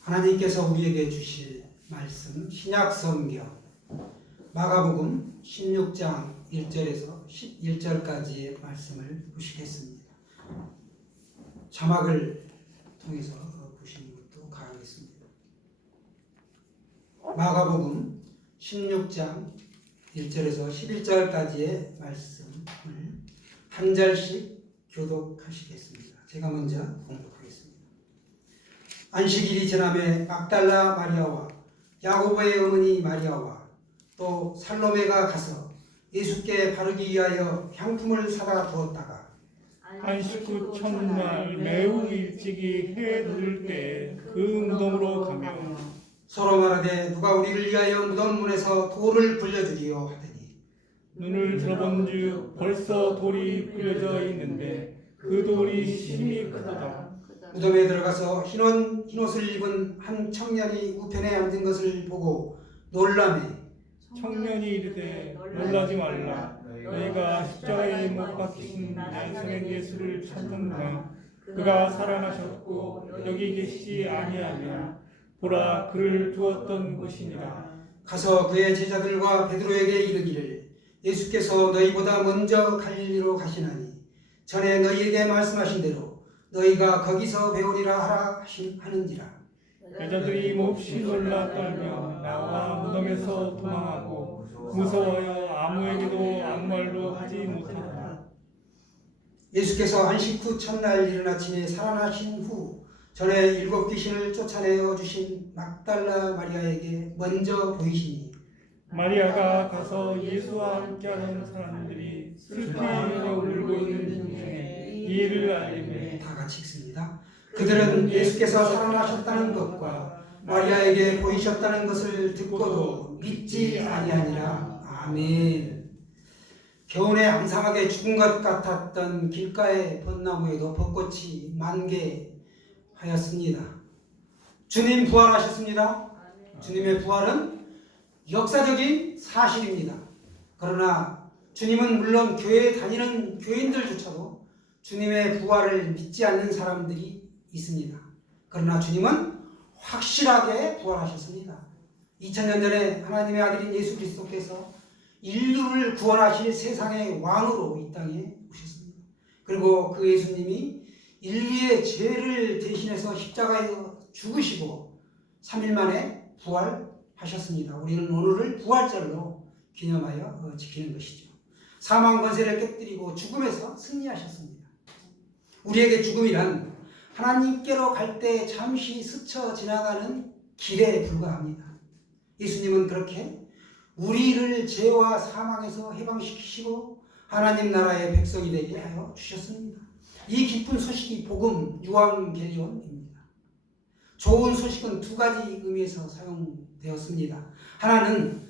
하나님께서 우리에게 주실 말씀 신약 성경 마가복음 16장 1절에서 11절까지의 말씀을 보시겠습니다. 자막을 통해서 보시는 것도 가능했습니다. 마가복음 16장 1절에서 11절까지의 말씀을 한 절씩 교독하시겠습니다. 제가 먼저 공독하겠습니다. 안식일이 지남에 막달라 마리아와 야고보의 어머니 마리아와 또 살로메가 가서 예수께 바르기 위하여 향품을 사다 두었다가 안식 후 첫날 매우 일찍이 해 돋을 때에 그 무덤으로 가며 서로 말하되 누가 우리를 위하여 무덤 문에서 돌을 불려주리요 하더니 눈을 들어본즉 벌써 돌이 뿌려져 있는데 그 돌이 심히 크도다. 무덤에 들어가서 흰 옷을 입은 한 청년이 우편에 앉은 것을 보고 놀라매 청년이 이르되 놀라지 말라. 너희가 십자가에 못 박히신 나사렛 예수를 찾는구나. 그가 살아나셨고 여기 계시지 아니하냐. 보라, 그를 두었던 곳이니라. 가서 그의 제자들과 베드로에게 이르기를 예수께서 너희보다 먼저 갈릴리로 가시나니 전에 너희에게 말씀하신 대로 너희가 거기서 배우리라 하라 하는지라. 여자들이 몹시 놀라 떨며 나와 무덤에서 도망하고 무서워하여 아무에게도 아무 말도 하지 못하더라. 예수께서 안식 후 첫날 이른 아침에 살아나신 후 전에 7 귀신을 쫓아내어 주신 막달라 마리아에게 먼저 보이시니 마리아가 가서 예수와 함께하는 사람들이 슬피 울고 있는 중에 이 일을 알리매 다 같이 읽습니다. 그들은 예수께서 살아나셨다는 것과 마리아에게 보이셨다는 것을 듣고도 믿지 아니하니라. 아멘. 겨울에 앙상하게 죽은 것 같았던 길가의 벚나무에도 벚꽃이 만개하였습니다. 주님 부활하셨습니다. 주님의 부활은 역사적인 사실입니다. 그러나 주님은 물론 교회에 다니는 교인들조차도 주님의 부활을 믿지 않는 사람들이 있습니다. 그러나 주님은 확실하게 부활하셨습니다. 2000년 전에 하나님의 아들인 예수 그리스도께서 인류를 구원하실 세상의 왕으로 이 땅에 오셨습니다. 그리고 그 예수님이 인류의 죄를 대신해서 십자가에서 죽으시고 3일 만에 부활하셨습니다. 우리는 오늘을 부활절로 기념하여 지키는 것이죠. 사망 권세를 깨뜨리고 죽음에서 승리하셨습니다. 우리에게 죽음이란 하나님께로 갈 때 잠시 스쳐 지나가는 길에 불과합니다. 예수님은 그렇게 우리를 죄와 사망에서 해방시키시고 하나님 나라의 백성이 되게 하여 주셨습니다. 이 기쁜 소식이 복음 유앙겔리온입니다. 좋은 소식은 2가지 의미에서 사용되었습니다. 하나는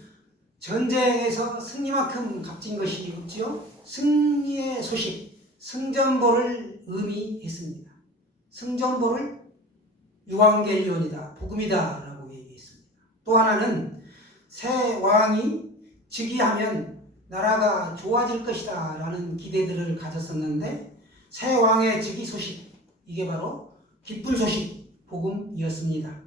전쟁에서 승리만큼 값진 것이 없지요. 승리의 소식, 승전보를 의미했습니다. 승전보를 유앙겔리온이다, 복음이다 라고 얘기했습니다. 또 하나는 새 왕이 즉위하면 나라가 좋아질 것이다 라는 기대들을 가졌었는데 새 왕의 즉위 소식, 이게 바로 기쁜 소식, 복음이었습니다.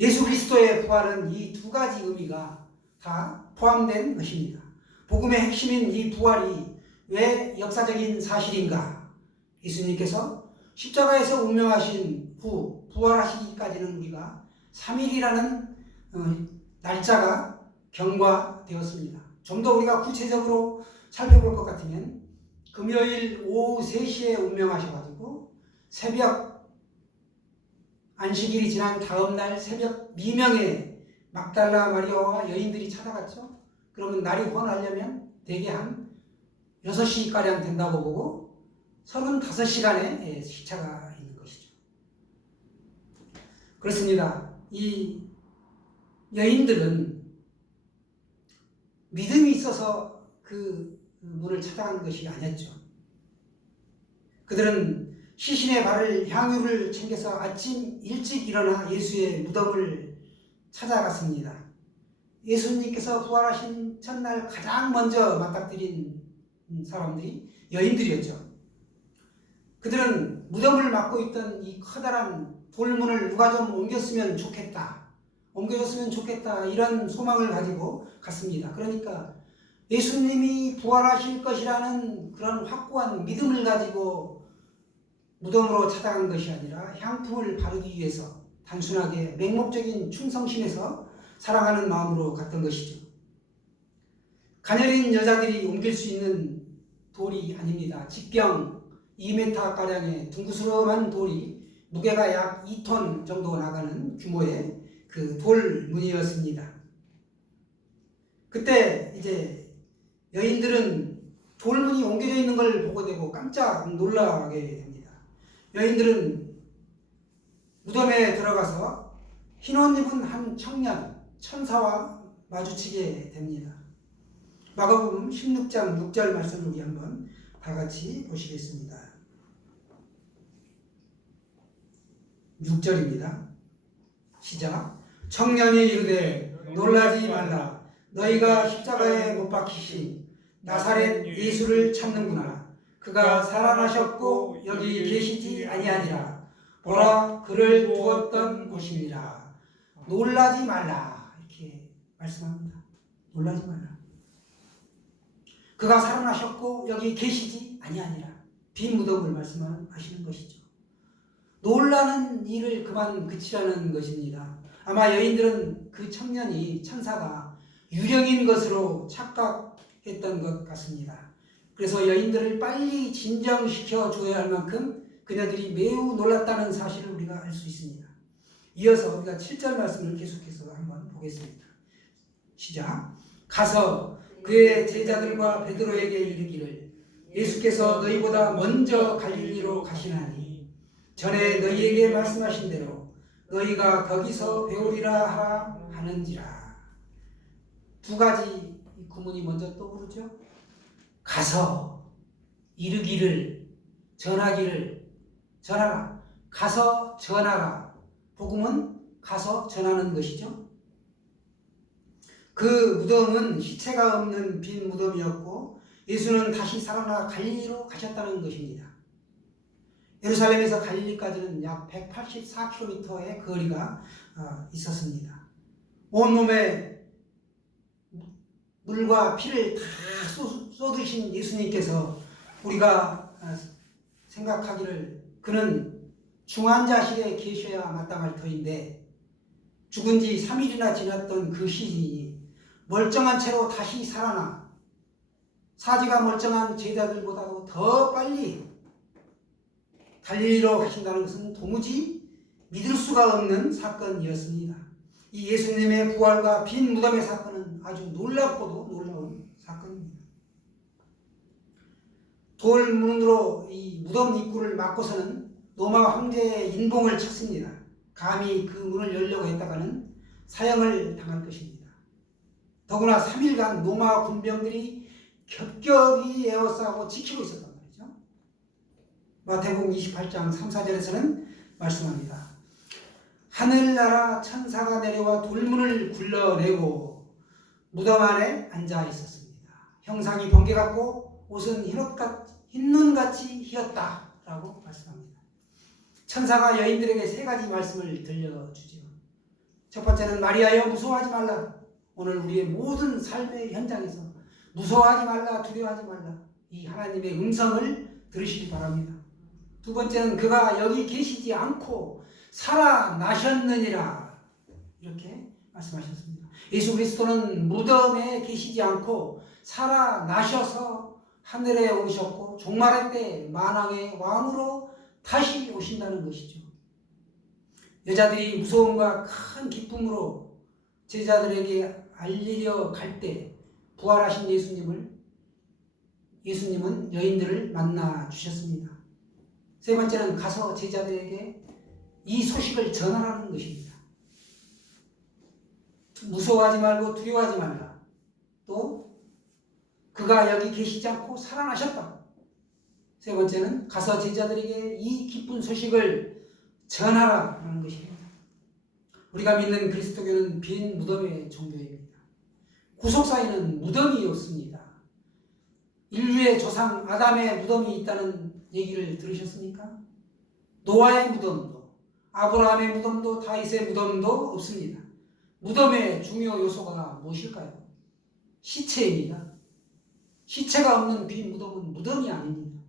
예수 그리스도의 부활은 이 2가지 의미가 다 포함된 것입니다. 복음의 핵심인 이 부활이 왜 역사적인 사실인가? 예수님께서 십자가에서 운명하신 후 부활하시기까지는 우리가 3일이라는 날짜가 경과되었습니다. 좀 더 우리가 구체적으로 살펴볼 것 같으면 금요일 오후 3시에 운명하셔가지고 새벽 안식일이 지난 다음 날 새벽 미명에 막달라 마리아와 여인들이 찾아갔죠. 그러면 날이 훤하려면 대개 한 6시가량 된다고 보고 35시간의 시차가 있는 것이죠. 그렇습니다. 이 여인들은 믿음이 있어서 그 문을 찾아간 것이 아니었죠. 그들은 시신의 발을 향유를 챙겨서 아침 일찍 일어나 예수의 무덤을 찾아갔습니다. 예수님께서 부활하신 첫날 가장 먼저 맞닥뜨린 사람들이 여인들이었죠. 그들은 무덤을 맡고 있던 이 커다란 돌문을 누가 좀 옮겼으면 좋겠다. 옮겨줬으면 좋겠다. 이런 소망을 가지고 갔습니다. 그러니까 예수님이 부활하실 것이라는 그런 확고한 믿음을 가지고 무덤으로 찾아간 것이 아니라 향품을 바르기 위해서 단순하게 맹목적인 충성심에서 사랑하는 마음으로 갔던 것이죠. 가녀린 여자들이 옮길 수 있는 돌이 아닙니다. 직경 2m가량의 둥그스름한 돌이 무게가 약 2톤 정도 나가는 규모의 그 돌문이었습니다. 그때 이제 여인들은 돌문이 옮겨져 있는 걸 보고 되고 깜짝 놀라게 됩니다. 여인들은 무덤에 들어가서 흰 옷 입은 한 청년, 천사와 마주치게 됩니다. 마가복음 16장 6절 말씀을 우리 한번 다 같이 보시겠습니다. 6절입니다. 시작. 청년이 이르되 놀라지 말라. 너희가 십자가에 못 박히신 나사렛 예수를 찾는구나. 그가 살아나셨고 여기 계시지 아니하니라. 보라, 그를 두었던 곳이니라. 놀라지 말라. 이렇게 말씀합니다. 놀라지 말라. 그가 살아나셨고 여기 계시지 아니하니라. 빈 무덤을 말씀하시는 것이죠. 놀라는 일을 그만 그치라는 것입니다. 아마 여인들은 그 청년이 천사가 유령인 것으로 착각했던 것 같습니다. 그래서 여인들을 빨리 진정시켜 줘야 할 만큼 그녀들이 매우 놀랐다는 사실을 우리가 알 수 있습니다. 이어서 우리가 7절 말씀을 계속해서 한번 보겠습니다. 시작. 가서 그의 제자들과 베드로에게 이르기를 예수께서 너희보다 먼저 갈릴리로 가시나니 전에 너희에게 말씀하신 대로 너희가 거기서 배우리라 하라 하는지라. 두 가지 구문이 먼저 떠오르죠. 가서, 이르기를, 전하기를, 전하라. 가서 전하라. 복음은 가서 전하는 것이죠. 그 무덤은 시체가 없는 빈 무덤이었고 예수는 다시 살아나 갈릴리로 가셨다는 것입니다. 예루살렘에서 갈릴리까지는 약 184km의 거리가 있었습니다. 온몸에 물과 피를 다 쏟으신 예수님께서 우리가 생각하기를 그는 중환자실에 계셔야 마땅할 터인데 죽은 지 3일이나 지났던 그 시인이 멀쩡한 채로 다시 살아나 사지가 멀쩡한 제자들보다도 더 빨리 갈릴리로 가신다는 것은 도무지 믿을 수가 없는 사건이었습니다. 이 예수님의 부활과 빈 무덤의 사건은 아주 놀랍고도 놀라운 사건입니다. 돌문으로 이 무덤 입구를 막고서는 로마 황제의 인봉을 쳤습니다. 감히 그 문을 열려고 했다가는 사형을 당할 것입니다. 더구나 3일간 로마 군병들이 겹겹이 에워싸고 지키고 있었단 말이죠. 마태복음 28장 3, 4절에서는 말씀합니다. 하늘나라 천사가 내려와 돌문을 굴러내고 무덤 안에 앉아 있었습니다. 형상이 번개 같고 옷은 흰눈같이 희었다 라고 말씀합니다. 천사가 여인들에게 세 가지 말씀을 들려주죠. 첫 번째는 마리아여 무서워하지 말라. 오늘 우리의 모든 삶의 현장에서 무서워하지 말라, 두려워하지 말라. 이 하나님의 음성을 들으시기 바랍니다. 두 번째는 그가 여기 계시지 않고 살아나셨느니라. 이렇게 말씀하셨습니다. 예수 그리스도는 무덤에 계시지 않고 살아나셔서 하늘에 오르셨고 종말의 때 만왕의 왕으로 다시 오신다는 것이죠. 여자들이 무서움과 큰 기쁨으로 제자들에게 알리려 갈 때 부활하신 예수님은 여인들을 만나 주셨습니다. 세 번째는 가서 제자들에게 이 소식을 전하라는 것입니다. 무서워하지 말고 두려워하지 말라. 또 그가 여기 계시지 않고 살아나셨다. 세 번째는 가서 제자들에게 이 기쁜 소식을 전하라는 것입니다. 우리가 믿는 그리스도교는 빈 무덤의 종교입니다. 구속사에는 무덤이 없습니다. 인류의 조상 아담의 무덤이 있다는 얘기를 들으셨습니까? 노아의 무덤도 아브라함의 무덤도 다윗의 무덤도 없습니다. 무덤의 중요 요소가 무엇일까요? 시체입니다. 시체가 없는 빈 무덤은 무덤이 아닙니다.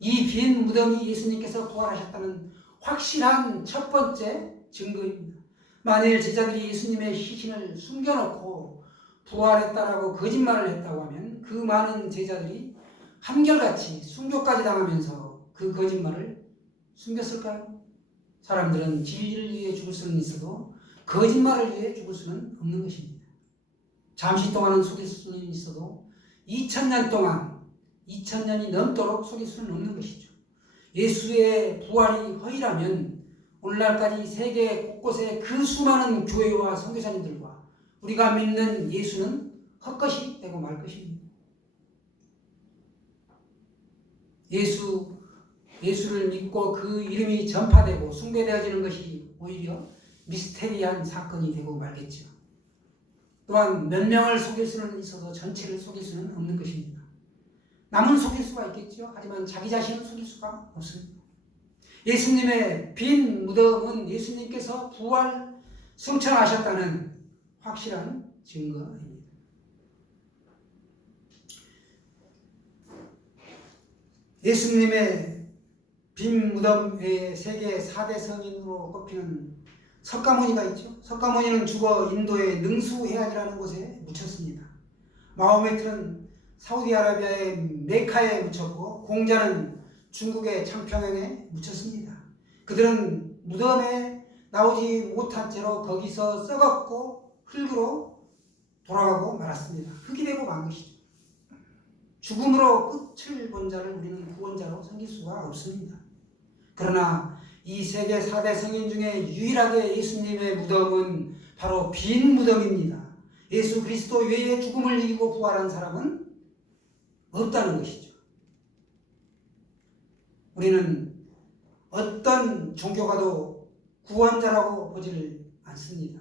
이 빈 무덤이 예수님께서 부활하셨다는 확실한 첫 번째 증거입니다. 만일 제자들이 예수님의 시신을 숨겨놓고 부활했다라고 거짓말을 했다고 하면 그 많은 제자들이 한결같이 순교까지 당하면서 그 거짓말을 숨겼을까요? 사람들은 진리를 위해 죽을 수는 있어도 거짓말을 위해 죽을 수는 없는 것입니다. 잠시 동안은 속일 수는 있어도 2000년 동안 2000년이 넘도록 속일 수는 없는 것이죠. 예수의 부활이 허위라면 오늘날까지 세계 곳곳에 그 수많은 교회와 선교사님들과 우리가 믿는 예수는 헛것이 되고 말 것입니다. 예수를 믿고 그 이름이 전파되고 숭배되어지는 것이 오히려 미스테리한 사건이 되고 말겠죠. 또한 몇 명을 속일 수는 있어도 전체를 속일 수는 없는 것입니다. 남은 속일 수가 있겠죠. 하지만 자기 자신은 속일 수가 없습니다. 예수님의 빈 무덤은 예수님께서 부활 승천하셨다는 확실한 증거입니다. 예수님의 빈 무덤 외에 세계 4대 성인으로 꼽히는 석가모니가 있죠. 석가모니는 죽어 인도의 능수 해안이라는 곳에 묻혔습니다. 마호메트는 사우디아라비아의 메카에 묻혔고 공자는 중국의 창평행에 묻혔습니다. 그들은 무덤에 나오지 못한 채로 거기서 썩었고 흙으로 돌아가고 말았습니다. 흙이 되고 만 것이죠. 죽음으로 끝을 본 자를 우리는 구원자로 섬길 수가 없습니다. 그러나 이 세계 4대 성인 중에 유일하게 예수님의 무덤은 바로 빈 무덤입니다. 예수 그리스도 외에 죽음을 이기고 부활한 사람은 없다는 것이죠. 우리는 어떤 종교가도 구원자라고 보지를 않습니다.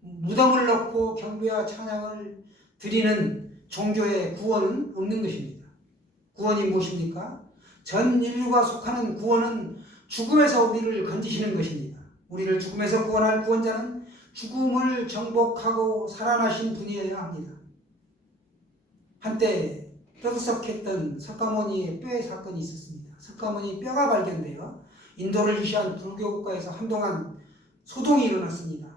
무덤을 넣고 경배와 찬양을 드리는 종교의 구원은 없는 것입니다. 구원이 무엇입니까? 전 인류가 속하는 구원은 죽음에서 우리를 건지시는 것입니다. 우리를 죽음에서 구원할 구원자는 죽음을 정복하고 살아나신 분이어야 합니다. 한때 떠들썩했던 석가모니의 뼈의 사건이 있었습니다. 석가모니 뼈가 발견되어 인도를 위시한 불교 국가에서 한동안 소동이 일어났습니다.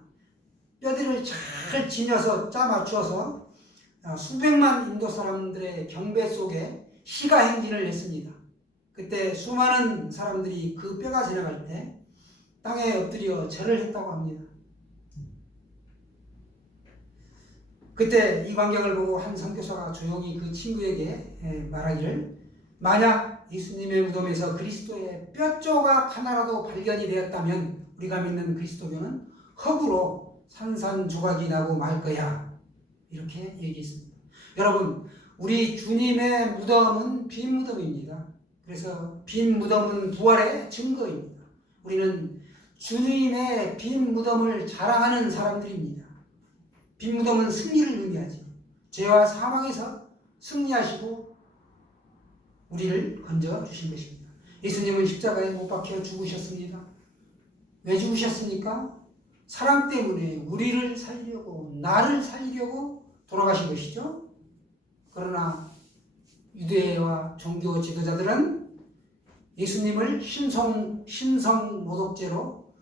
뼈들을 잘 지녀서 짜 맞추어서 수백만 인도 사람들의 경배 속에 시가 행진을 했습니다. 그때 수많은 사람들이 그 뼈가 지나갈 때 땅에 엎드려 절을 했다고 합니다. 그때 이 광경을 보고 한 선교사가 조용히 그 친구에게 말하기를, 만약 예수님의 무덤에서 그리스도의 뼈 조각 하나라도 발견이 되었다면 우리가 믿는 그리스도교는 흙으로 산산조각이 나고 말 거야. 이렇게 얘기했습니다. 여러분, 우리 주님의 무덤은 빈 무덤입니다. 그래서 빈 무덤은 부활의 증거입니다. 우리는 주님의 빈 무덤을 자랑하는 사람들입니다. 빈 무덤은 승리를 의미하죠. 죄와 사망에서 승리하시고 우리를 건져주신 것입니다. 예수님은 십자가에 못 박혀 죽으셨습니다. 왜 죽으셨습니까? 사랑 때문에 우리를 살리려고, 나를 살리려고 돌아가신 것이죠. 그러나 유대와 종교 지도자들은 예수님을 신성 모독죄로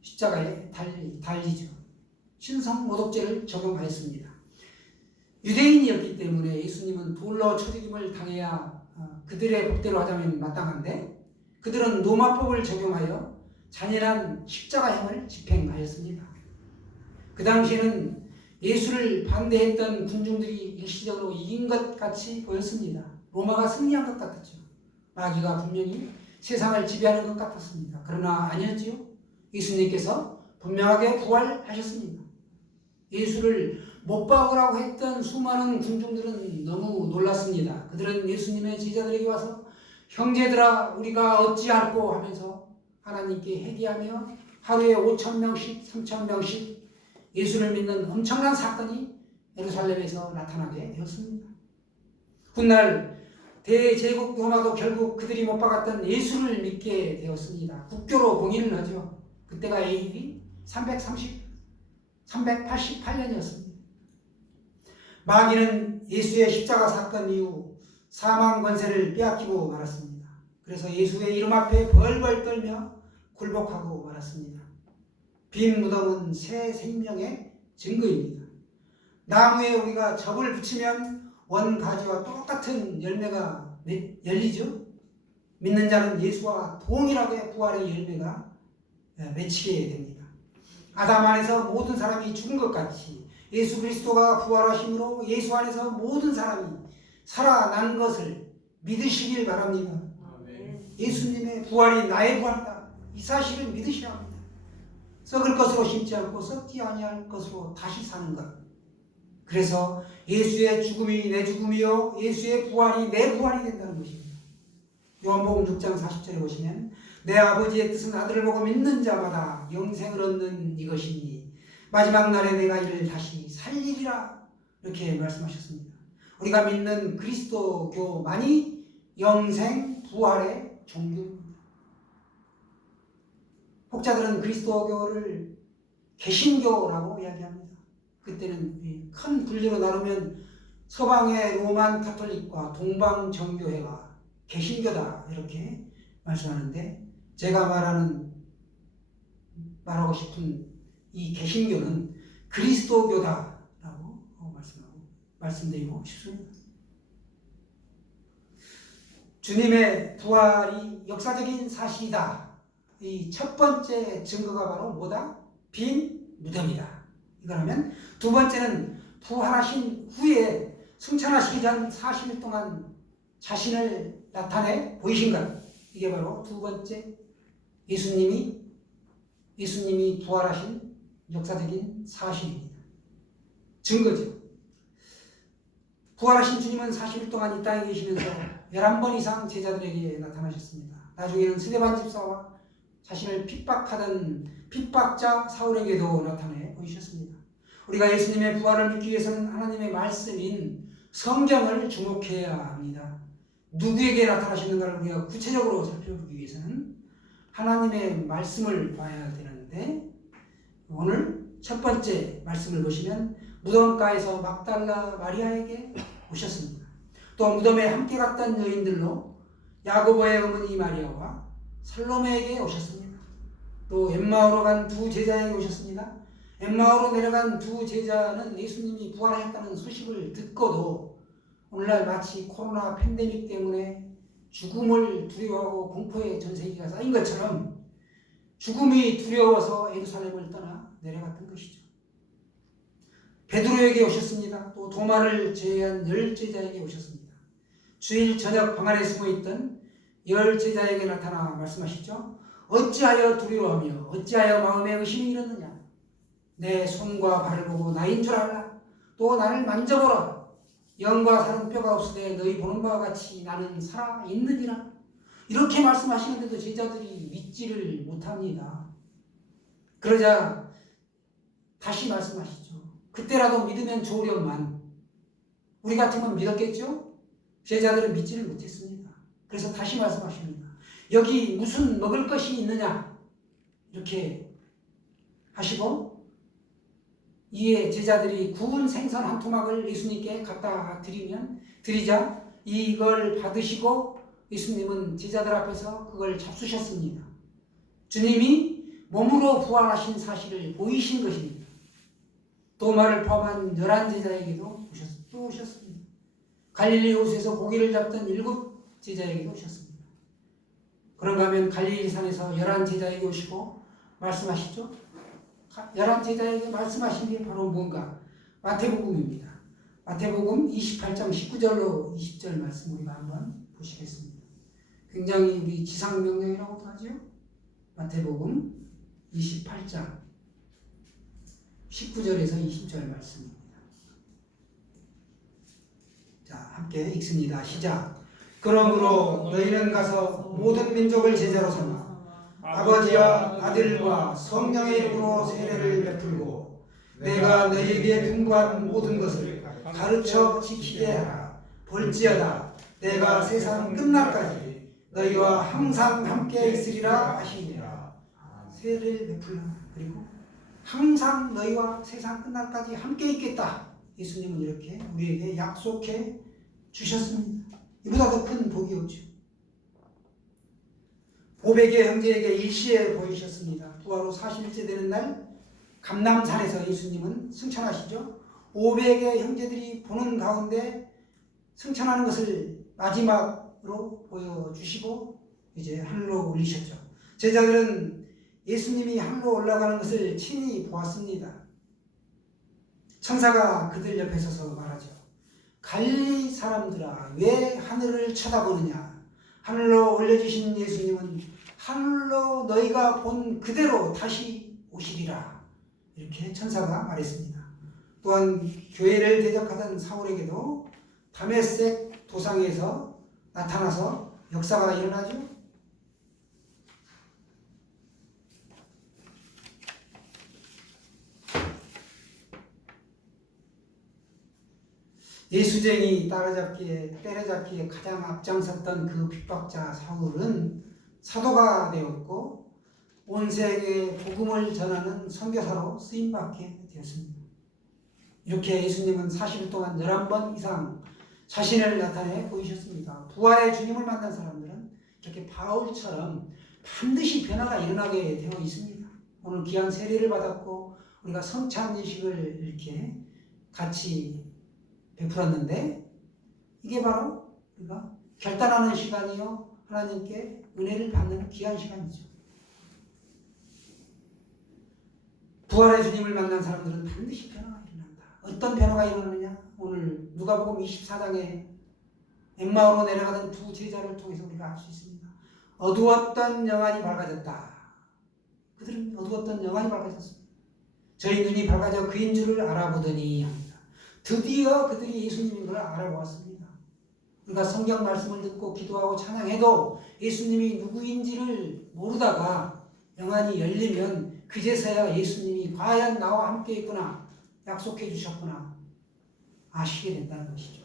십자가에 달리죠. 신성 모독죄를 적용하였습니다. 유대인이었기 때문에 예수님은 돌로 쳐죽임을 당해야 그들의 법대로 하자면 마땅한데, 그들은 로마법을 적용하여 잔인한 십자가형을 집행하였습니다. 그 당시에는 예수를 반대했던 군중들이 일시적으로 이긴 것 같이 보였습니다. 로마가 승리한 것 같았죠. 마귀가 분명히 세상을 지배하는 것 같았습니다. 그러나 아니었지요. 예수님께서 분명하게 부활하셨습니다. 예수를 못 박으라고 했던 수많은 군중들은 너무 놀랐습니다. 그들은 예수님의 제자들에게 와서, 형제들아 우리가 어찌할꼬 하면서 하나님께 회개하며 하루에 5,000명씩 3,000명씩 예수를 믿는 엄청난 사건이 예루살렘에서 나타나게 되었습니다. 훗날 대제국 로마도 결국 그들이 못 박았던 예수를 믿게 되었습니다. 국교로 공인을 하죠. 그때가 AD 388년이었습니다. 마귀는 예수의 십자가 사건 이후 사망 권세를 빼앗기고 말았습니다. 그래서 예수의 이름 앞에 벌벌 떨며 굴복하고 말았습니다. 빈 무덤은 새 생명의 증거입니다. 나무에 우리가 접을 붙이면 원가지와 똑같은 열매가 열리죠. 믿는 자는 예수와 동일하게 부활의 열매가 맺히게 됩니다. 아담 안에서 모든 사람이 죽은 것 같이 예수 그리스도가 부활하심으로 예수 안에서 모든 사람이 살아난 것을 믿으시길 바랍니다. 예수님의 부활이 나의 부활이다. 이 사실을 믿으셔야 합니다. 썩을 것으로 심지 않고 썩지 아니할 것으로 다시 사는 것. 그래서 예수의 죽음이 내 죽음이요 예수의 부활이 내 부활이 된다는 것입니다. 요한복음 6장 40절에 보시면 내 아버지의 뜻은 아들을 보고 믿는 자마다 영생을 얻는 이것이니 마지막 날에 내가 이를 다시 살리리라 이렇게 말씀하셨습니다. 우리가 믿는 그리스도교만이 영생 부활의 종교입니다. 혹자들은 그리스도교를 개신교라고 이야기합니다. 그때는 큰 분류로 나누면 서방의 로만 가톨릭과 동방 정교회가 개신교다 이렇게 말씀하는데 제가 말하고 싶은 이 개신교는 그리스도교다라고 말씀드리고 싶습니다. 주님의 부활이 역사적인 사실이다. 이 첫 번째 증거가 바로 뭐다? 빈 무덤이다. 이거라면 두 번째는 부활하신 후에 승천하시기 전 40일 동안 자신을 나타내 보이신 것. 이게 바로 두 번째 예수님이 부활하신 역사적인 사실입니다. 증거죠. 부활하신 주님은 40일 동안 이 땅에 계시면서 11번 이상 제자들에게 나타나셨습니다. 나중에는 스데반 집사와 자신을 핍박하던 핍박자 사울에게도 나타내 보이셨습니다. 우리가 예수님의 부활을 믿기 위해서는 하나님의 말씀인 성경을 주목해야 합니다. 누구에게 나타나시는가를 우리가 구체적으로 살펴보기 위해서는 하나님의 말씀을 봐야 되는데 오늘 첫 번째 말씀을 보시면 무덤가에서 막달라 마리아에게 오셨습니다. 또 무덤에 함께 갔던 여인들로 야고보의 어머니 마리아와 살로메에게 오셨습니다. 또 엠마오로 간 두 제자에게 오셨습니다. 엠마오로 내려간 두 제자는 예수님이 부활하셨다는 소식을 듣고도 오늘날 마치 코로나 팬데믹 때문에 죽음을 두려워하고 공포의 전세기가 쌓인 것처럼 죽음이 두려워서 예루살렘을 떠나 내려갔던 것이죠. 베드로에게 오셨습니다. 또 도마를 제외한 10제자에게 오셨습니다. 주일 저녁 방 안에 숨어있던 10제자에게 나타나 말씀하시죠. 어찌하여 두려워하며 어찌하여 마음에 의심이 일었느냐. 내 손과 발을 보고 나인 줄 알라. 또 나를 만져보라. 영과 살은 뼈가 없으되 너희 보는 바와 같이 나는 살아있느니라. 이렇게 말씀하시는데도 제자들이 믿지를 못합니다. 그러자 다시 말씀하시죠. 그때라도 믿으면 좋으련만. 우리 같으면 믿었겠죠? 제자들은 믿지를 못했습니다. 그래서 다시 말씀하십니다. 여기 무슨 먹을 것이 있느냐? 이렇게 하시고 이에 제자들이 구운 생선 한 토막을 예수님께 갖다 드리자 이걸 받으시고 예수님은 제자들 앞에서 그걸 잡수셨습니다. 주님이 몸으로 부활하신 사실을 보이신 것입니다. 도마를 포함한 11제자에게도 또 오셨습니다. 갈릴리 호수에서 고기를 잡던 7제자에게도 오셨습니다. 그런가 하면 갈릴리산에서 11제자에게 오시고 말씀하시죠. 11제자에게 말씀하신 게 바로 뭔가? 마태복음입니다. 마태복음 28장 19절로 20절 말씀 우리가 한번 보시겠습니다. 굉장히 우리 지상명령이라고도 하죠. 마태복음 28장 19절에서 20절 말씀입니다. 자, 함께 읽습니다. 시작. 그러므로 너희는 가서 모든 민족을 제자로 삼아 아버지와 아들과 성령의 이름으로 세례를 베풀고 내가 너희에게 분부한 모든 것을 가르쳐 지키게 하라. 볼지어다 내가 세상 끝날까지 너희와 항상 함께 있으리라 하시니라. 세례를 베풀라. 그리고 항상 너희와 세상 끝날까지 함께 있겠다. 예수님은 이렇게 우리에게 약속해 주셨습니다. 이보다 더 큰 복이 없죠. 보백의 형제에게 일시에 보이셨습니다. 부활 후 40일째 되는 날 감람산에서 예수님은 승천하시죠. 500의 형제들이 보는 가운데 승천하는 것을 마지막으로 보여주시고 이제 하늘로 올리셨죠. 제자들은 예수님이 하늘로 올라가는 것을 친히 보았습니다. 천사가 그들 옆에 서서 말하죠. 갈릴리 사람들아, 왜 하늘을 쳐다보느냐? 하늘로 올려주신 예수님은 하늘로 너희가 본 그대로 다시 오시리라. 이렇게 천사가 말했습니다. 또한 교회를 대적하던 사울에게도 다메섹 도상에서 나타나서 역사가 일어나죠. 예수쟁이 때려잡기에 가장 앞장섰던 그 핍박자 사울은 사도가 되었고 온 세계에 복음을 전하는 선교사로 쓰임받게 되었습니다. 이렇게 예수님은 40일 동안 11번 이상 자신을 나타내 보이셨습니다. 부활의 주님을 만난 사람들은 이렇게 바울처럼 반드시 변화가 일어나게 되어 있습니다. 오늘 귀한 세례를 받았고 우리가 성찬 예식을 이렇게 같이 베풀었는데 이게 바로 우리가 결단하는 시간이요 하나님께 은혜를 받는 귀한 시간이죠. 부활의 주님을 만난 사람들은 반드시 변화가 일어난다. 어떤 변화가 일어나느냐? 오늘 누가복음 24장에 엠마오로 내려가던 두 제자를 통해서 우리가 알 수 있습니다. 어두웠던 영안이 밝아졌다. 그들은 어두웠던 영안이 밝아졌습니다. 저희 눈이 밝아져 그인 줄을 알아보더니 합니다. 드디어 그들이 예수님인 걸 알아보았습니다. 우리가 성경 말씀을 듣고 기도하고 찬양해도 예수님이 누구인지를 모르다가 영안이 열리면 그제서야 예수님이 과연 나와 함께 있구나, 약속해 주셨구나 아시게 된다는 것이죠.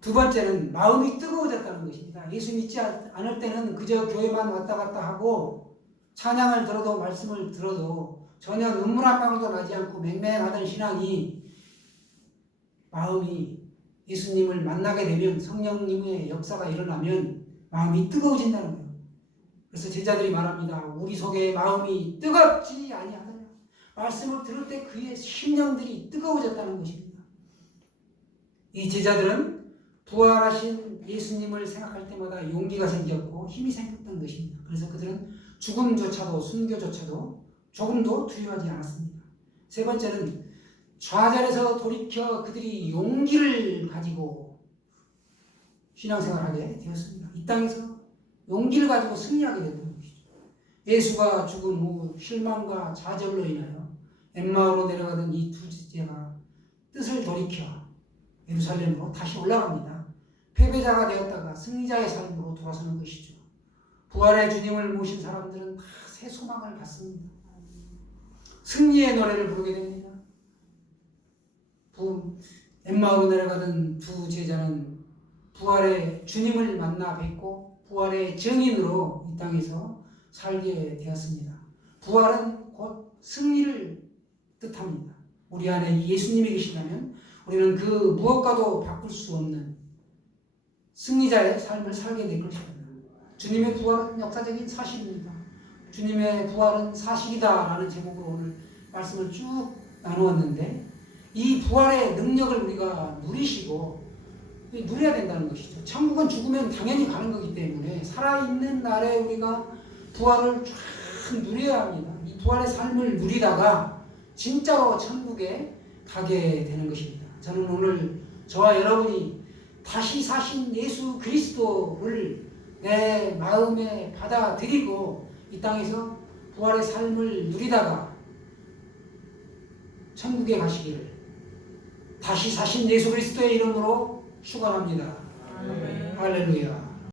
두 번째는 마음이 뜨거워졌다는 것입니다. 예수 믿지 않을 때는 그저 교회만 왔다 갔다 하고 찬양을 들어도 말씀을 들어도 전혀 눈물 한 방울도 나지 않고 맹맹하던 신앙이 마음이 예수님을 만나게 되면 성령님의 역사가 일어나면 마음이 뜨거워진다는 거예요. 그래서 제자들이 말합니다. 우리 속에 마음이 뜨겁지 아니하더냐. 말씀을 들을 때 그의 심령들이 뜨거워졌다는 것입니다. 이 제자들은 부활하신 예수님을 생각할 때마다 용기가 생겼고 힘이 생겼던 것입니다. 그래서 그들은 죽음조차도 순교조차도 조금도 두려워하지 않았습니다. 세 번째는 좌절에서 돌이켜 그들이 용기를 가지고 신앙생활하게 되었습니다. 이 땅에서 용기를 가지고 승리하게 되는 것이죠. 예수가 죽은 후 실망과 좌절로 인하여 엠마오로 내려가던 이 두 제자가 뜻을 돌이켜 예루살렘으로 다시 올라갑니다. 패배자가 되었다가 승리자의 삶으로 돌아서는 것이죠. 부활의 주님을 모신 사람들은 다 새 소망을 갖습니다. 승리의 노래를 부르게 됩니다. 엠마오로 내려가던 두 제자는 부활의 주님을 만나 뵙고 부활의 증인으로 이 땅에서 살게 되었습니다. 부활은 곧 승리를 뜻합니다. 우리 안에 예수님이 계시다면 우리는 그 무엇과도 바꿀 수 없는 승리자의 삶을 살게 될 것입니다. 주님의 부활은 역사적인 사실입니다. 주님의 부활은 사실이다라는 제목으로 오늘 말씀을 쭉 나누었는데 이 부활의 능력을 우리가 누리시고 누려야 된다는 것이죠. 천국은 죽으면 당연히 가는 거기 때문에 살아있는 날에 우리가 부활을 쫙 누려야 합니다. 이 부활의 삶을 누리다가 진짜로 천국에 가게 되는 것입니다. 저는 오늘 저와 여러분이 다시 사신 예수 그리스도를 내 마음에 받아들이고 이 땅에서 부활의 삶을 누리다가 천국에 가시기를 다시 사신 예수 그리스도의 이름으로 축원합니다. 할렐루야.